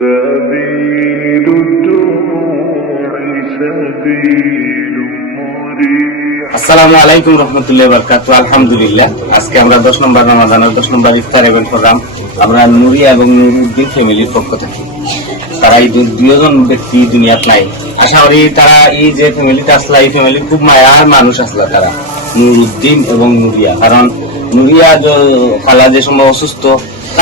سبيل الدموع سبيل مريح আসসালামু আলাইকুম রহমতুল্লাহি ওয়া বারাকাতুহু। আলহামদুলিল্লাহ, আজকে আমরা 10 নম্বর রমাদানের 10 নম্বর ইফতার ইভেন্ট প্রোগ্রাম আমরা নুরিয়া এবং নুরুদ্দিন ফ্যামিলির পক্ষ থেকে, তারা এই দুইজন ব্যক্তি দুনিয়াত নাই। আশা করি তারা এই যে ফ্যামিলিটা আসলা, এই ফ্যামিলির খুব মায়ার মানুষ আসলা তারা, নুরুদ্দিন এবং নুরিয়া। কারণ নুরিয়া খালা যে সময় অসুস্থ,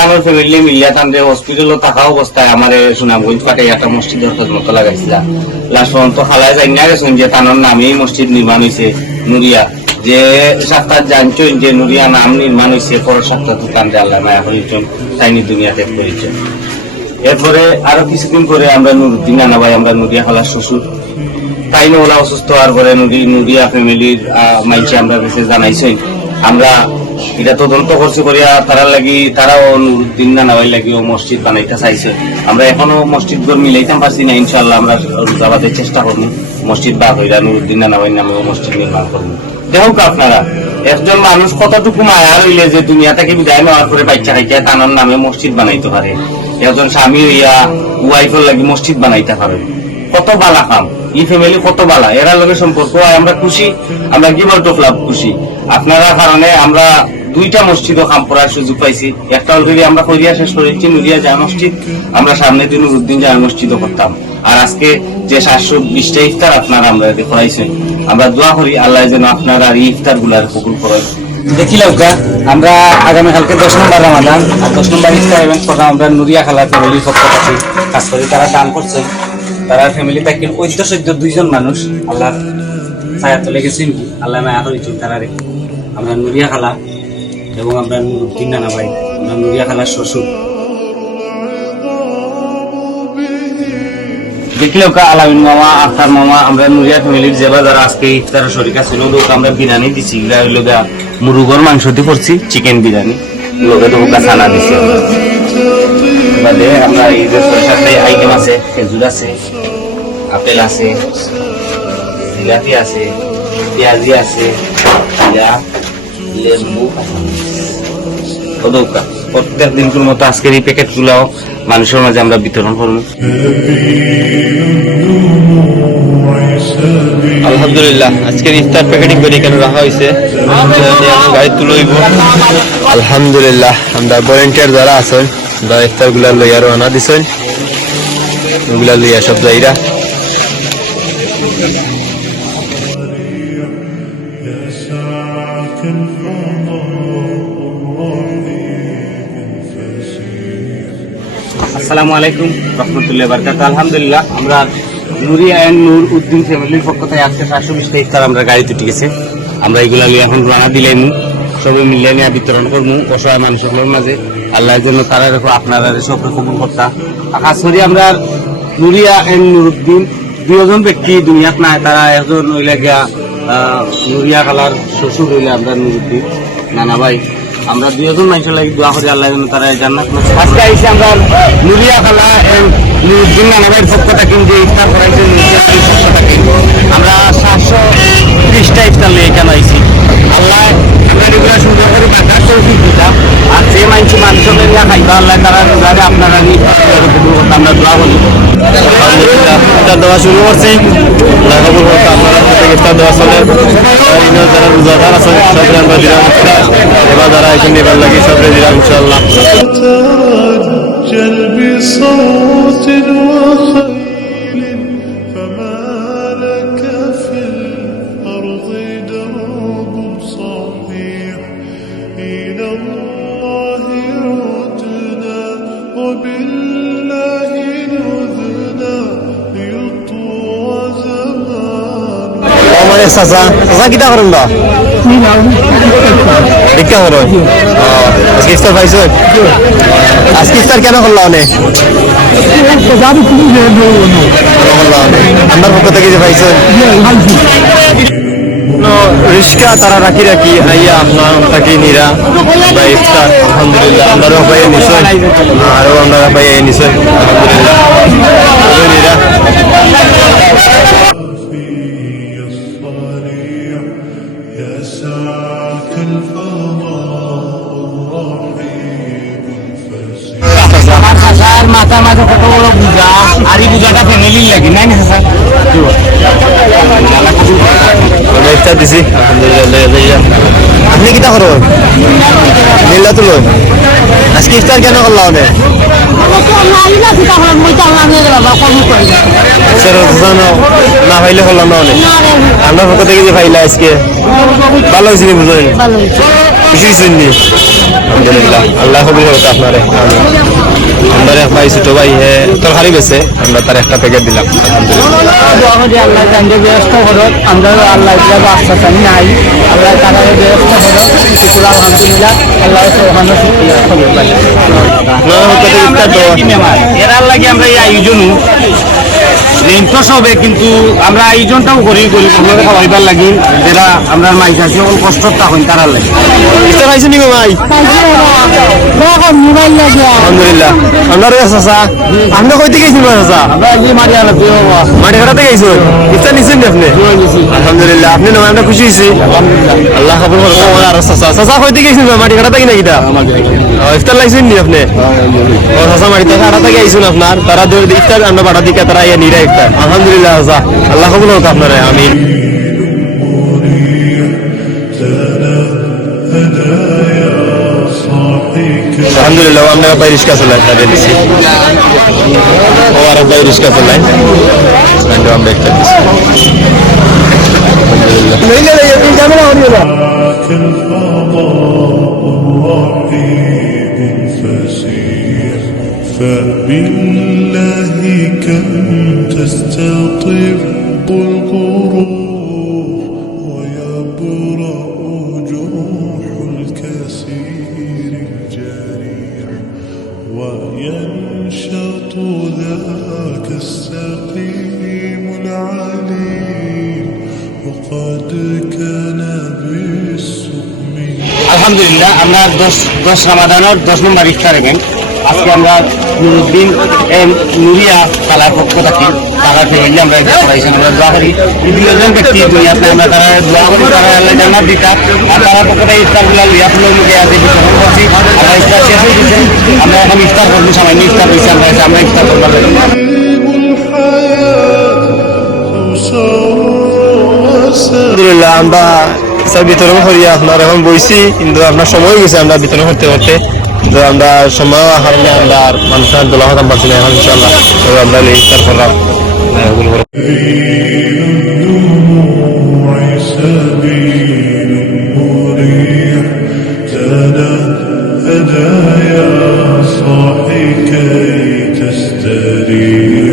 আমার ফ্যামিলি মিলিয়া তাদের হসপিটালে থাকা অবস্থায় আমার সুনামগঞ্জ পাঠাই একটা মসজিদের খদমত লাগাইছিল। লাস্ট পর্যন্ত খালায় জানিয়া গেছেন যে তার নামেই মসজিদ নির্মাণ হয়েছে নুরিয়া। যে সাক্ষাৎ জানছেন যে নুরিয়া নাম নির্মাণ হয়েছে, পরের সাক্ষাৎ দোকান যে আল্লাহ মায়া করেছেন, তাইনি দুনিয়া ত্যাগ করেছেন। এরপরে আরো কিছুদিন পরে আমরা নুরুদ্দিন নানা ভাই, আমরা নুরিয়া খালার শ্বশুর, তাই না ওলা অসুস্থ হওয়ার পরে নুরিয়া ফ্যামিলির মাইকে আমরা কাছে জানাইছেন। আমরা এটা তদন্ত করছি করিয়া তারা লাগি, তারাও নুরুদ্দিন নানাবাই লাগিও মসজিদ বানাইতে চাইছে। আমরা এখনো মসজিদ ঘর মিলাইতাম পারছি না। ইনশাআল্লাহ আমরা রোজাবাদের চেষ্টা করবো মসজিদ বা হইলা নুরুদ্দিন নানাবাই নামেও মসজিদ নির্মাণ করবো। দেখুক আপনারা, একজন মানুষ কতটুকু মায়া রইলে যে দুনিয়া থেকে বিদায় নেওয়ার পরে বাচ্চা খাইতে তানার নামে মসজিদ বানাইতে পারে। একজন স্বামী হইয়া ওয়াইফের লাগি মসজিদ বানাইতে পারে, কত বালা কাম। এই ফ্যামিলি কত বালা, এরা লোকের সম্পর্ক আমরা খুশি, আমরা গিভার টু ক্লাব খুশি। আপনারা কারণে আমরা দুইটা মসজিদও কাম করার সুযোগ পাইছি। একটা অলরেডি আমরা করিয়া শেষ করেছি, নুরিয়া জামা মসজিদ। আমরা সামনে দিন নুরুদ্দিন জামা মসজিদও করতাম। আর আজকে যে 720টা ইফতার আপনারা আমরা করাইছেন, আমরা দোয়া করি আল্লাহ যেন আপনারা এই ইফতার গুলার কবুল করেন। দেখিলাম আমরা আগামীকালকে 10 নম্বর রমাদান আর 10 নম্বর ইফতার ইভেন্ট করলাম। আমরা নুরিয়া খালা ফ্যামিলির পক্ষ থেকে কাজ করি, তারা দান করছে। তারা ফ্যামিলি প্যাকেট সদ্য 2জন মানুষ আল্লাহ ছায়া তলে গেছেন, আল্লাহ মায়া করেছেন তারা। আমরা নুরিয়া খালা এবং আমরা নুরুদ্দিন নানা ভাই, আমরা নুরিয়া খালার শ্বশুর। দেখলেও আলামিন মামা, আখতার মামা, আমরা নুরিয়া ফ্যামিলির যে যারা আজকে ইফতারের শরীর আছে, লোক আমরা বিরিয়ানি দিচ্ছি। এগুলা মুরুগর মাংস দিয়ে করছি, চিকেন বিরিয়ানি, লোকে তো ছানা দিচ্ছি। আমরা এই যে সাথে আইটেম আছে, খেজুর আছে, আপেল আছে, জিলাপি আছে, পেঁয়াজি আছে, লেবু। প্রত্যেক দিনগুলোর মতো আজকের এই প্যাকেট গুলাও মানুষের মাঝে আমরা বিতরণ করবো। আলহামদুলিল্লাহ, আজকের ইফতার প্যাকেটিং করে কেন রাখা হয়েছে গাড়ি তুলইব। আলহামদুলিল্লাহ, আমরা ভলেন্টিয়ার যারা আছেন তারা ইফতার গুলা লইয়া রওনা দিছেন, ওগুলা লইয়া সব যাইরা। আসসালামু আলাইকুম রহমতুল্লাহি ওয়া বারাকাতুহু। আলহামদুলিল্লাহ, আমরা নুরিয়া এন্ড নুরুদ্দিন ফ্যামিলির পক্ষ থেকে আজকে 720টা ইফতার আমরা গাড়িতে উঠে গেছে। আমরা এগুলা লিয়ে এখন রানা দিলাম, সবাই মিলিয়ে নিয়ে বিতরণ করবো অসহায় মানুষের মাঝে। আল্লাহর জন্য তারা রেখো, আপনারা সবকে কবুল করতা। খাস করি আমরা নুরিয়া এন্ড নুরুদ্দিন 2জন ব্যক্তি দুনিয়াত নাই। তারা একজন হইলে গিয়া নুরিয়া খালার শ্বশুর, হইলে আমরা নুরুদ্দিন নানা ভাই। আমরা 2জন মানুষের লাগি দোয়া করি আল্লাহ যেন তারা জান্নাত। আজকে আইসি আমরা নুরিয়া খালা এন্ড নুরুদ্দিন নানা ভাইয়ের পক্ষ থেকে যে ইফতার করাইছেন, পক্ষ থেকে আমরা 730টা ইফতার লিয়ে কেন আইসি। আল্লাহ আমরা এগুলো সুন্দর করে বাজার তৌফিক দিতাম। আর যে মানুষের নিয়ে খাইবা আল্লাহ তারা রোজারে আপনারা আমরা দোয়া করি। আলহামদুলিল্লাহ, ইফতার দেওয়া শুরু করছি। আল্লাহ কবুল করুক। আপনারা ইফতার দেওয়া চলে, যারা রোজাদার আছেন সবরে আমরা দিলাম। এবার যারা এখানে এবার লাগি সবরে দিলাম ইনশাআল্লাহ। ترجل بصوت وخيل فما لك في الأرض درب صحيح إلى الله عدنا وبالله نذنا يطوى زمان আমাদের চাচা চাচা কিটা করেন বা ভিক্ষা করো? আজকে ইফতার পাইছো? আজকে ইফতার কেন করলা? অনেক আমার পক্ষ থেকে যে পাইছো রিস্কা তারা রাখি রাখি আইয়া আপনার থাকি নিরা বা ইফতার। আলহামদুলিল্লাহ, আপনারাও পাইয়ে নিছেন, আরও আপনারা পাইয়ে নিছেন। আলহামদুলিল্লাহ, নিরা মাথা মাঝে কত বড় বুঝা আর এই বুঝাটা ফ্যামিলির লাগে নাই না স্যার আমরা ইফতার দিছি আলহামদুলিল্লাহ। আপনি কিটা করো মিল্লা তুলো আজকে ইফতার কেন করলা অনেক না পাইলে করলাম না অনেক আমরা পক্ষ থেকে যে পাইলা আজকে ভালো হয়েছে বুঝলেন কিছুই শুননি আলহামদুলিল্লাহ আল্লাহ কবুল করুক আপনারে আমরা এক ভাই ছোট ভাই তরকারি বেছে আমরা তার একটা প্যাকেট দিলাম এরার লাগে আমরা এই আয়োজন ইন্টারেস্ট হবে কিন্তু আমরা আয়োজনটাও করি গরিব খাওয়াইবার লাগি যারা আমরা মাইক আছে সকল কষ্ট তখন তারার লাগে ইফতার খাইছেন নি ভাই আলহামদুলিল্লাহ আমরা চাচা আপনি কই থেকে গেছেন চাচা মাটি ঘাটাতে গেছেন ইফতার নিছেন নি আপনি আলহামদুলিল্লাহ আপনি নয় আমরা খুশি হয়েছি আল্লাহ খবর আর চাচা চাচা কই থেকে গেছেন মাটি ঘাটাতে কিনা কিটা ইফতার লাইছেন নি আপনি ও চাচা মাটি ঘাটাতে গেছেন আপনার তারা ইফতার আমরা বাড়া দিকে তারা ইয়ে নিরা ইফতার আলহামদুলিল্লাহ চাচা আল্লাহ খবর হোক আপনারা আমিন alhamdulillah আমরা বাই রিস্কা চালাই তাদের দিছি ও আর বাই রিস্কা চালাই আমরা আমরা একটা দিছি alhamdulillah নইলে এই ক্যামেরা অডিও না فبالله كم تستطب القروب ويبرأ جروح الكسير الجريح وينشط ذاك السقيم العليم وقد كان بالسقم আলহামদুলিল্লাহ আমরা 10 রমাদানের 10 নম্বর ইফতার ইভেন্ট আজকে আমরা নুরুদ্দিন নুরিয়া কালার পক্ষ থাকি তারা ফ্যামিলি আমরা এটা করাইছি আমরা দোয়া করি এই দুজন ব্যক্তি দুনিয়াতে আমরা তারা দোয়া করি তারা আল্লাহ জান্নাত দিতা আর তারা পক্ষ থেকে ইফতারগুলো লিয়া ফুলের মুখে আছে বিতরণ করছি আমরা ইফতার শেষ হয়ে গেছে আমরা এখন ইফতার করবো সামান্য ইফতার হয়েছে আমরা ইফতার করবার আলহামদুলিল্লাহ আমরা স্যার বিতরণ করি আপনার এখন বইছি কিন্তু আপনার সময় গেছে আমরা বিতরণ করতে করতে কিন্তু আমরা সময় কারণে আমরা মানুষের দোলা হতাম পারছি না এখন ইনশাল্লাহ আমরা ইফতার করলাম سبيل مريح تنهدى يا صاحي كي تستريح